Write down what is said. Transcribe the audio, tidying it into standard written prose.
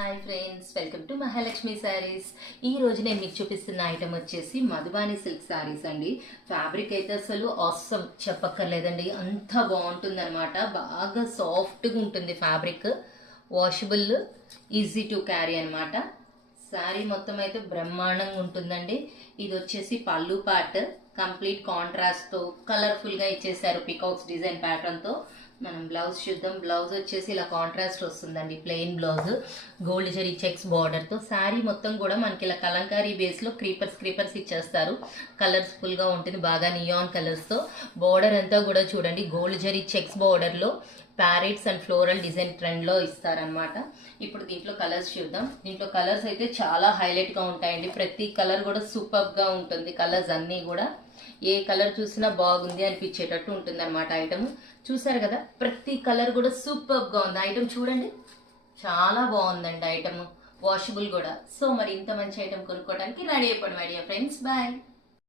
Hi friends, welcome to Mahalakshmi saris. ఈ రోజు నేను మీకు చూపిస్తున్న ఐటమ్ వచ్చేసి మధుబాని సిల్క్ శారీస్ అండి. ఫ్యాబ్రిక్ అయితే అసలు ఆసమ్ చెప్పక్కర్లేదండి, అంత బాగుంటుంది అనమాట. బాగా సాఫ్ట్గా ఉంటుంది fabric, washable, easy to carry అనమాట. శారీ మొత్తం అయితే బ్రహ్మాండంగా ఉంటుందండి. ఇది వచ్చేసి పళ్ళు పార్ట్, కంప్లీట్ కాంట్రాస్ట్తో కలర్ఫుల్గా ఇచ్చేసారు పికాక్స్ డిజైన్ ప్యాటర్న్తో. మనం బ్లౌజ్ చూద్దాం. బ్లౌజ్ వచ్చేసి ఇలా కాంట్రాస్ట్ వస్తుందండి, plain blouse, gold zari checks బార్డర్తో. శారీ మొత్తం కూడా మనకి ఇలా కలంకారీ బేస్లో క్రీపర్స్ ఇచ్చేస్తారు. కలర్ఫుల్గా ఉంటుంది, బాగా నియాన్ కలర్స్తో. బార్డర్ అంతా కూడా చూడండి గోల్డ్ జరీ చెక్స్ బార్డర్లో ప్యారెట్స్ అండ్ ఫ్లోరల్ డిజైన్ ట్రెండ్లో ఇస్తారనమాట. ఇప్పుడు దీంట్లో కలర్స్ చూద్దాం. దీంట్లో కలర్స్ అయితే చాలా హైలైట్గా ఉంటాయండి. ప్రతి కలర్ కూడా సూపర్గా ఉంటుంది. కలర్స్ అన్నీ కూడా ఏ కలర్ చూసినా బాగుంది అనిపించేటట్టు ఉంటుంది అనమాట. ఐటమ్ చూసారు కదా, ప్రతి కలర్ కూడా సూపర్గా ఉంది. ఐటమ్ చూడండి, చాలా బాగుందండి ఐటమ్, వాషబుల్ కూడా. సో మరి ఇంత మంచి ఐటమ్ కొనుక్కోవడానికి రెడీ అయిపోండి మై డియర్ ఫ్రెండ్స్. బాయ్.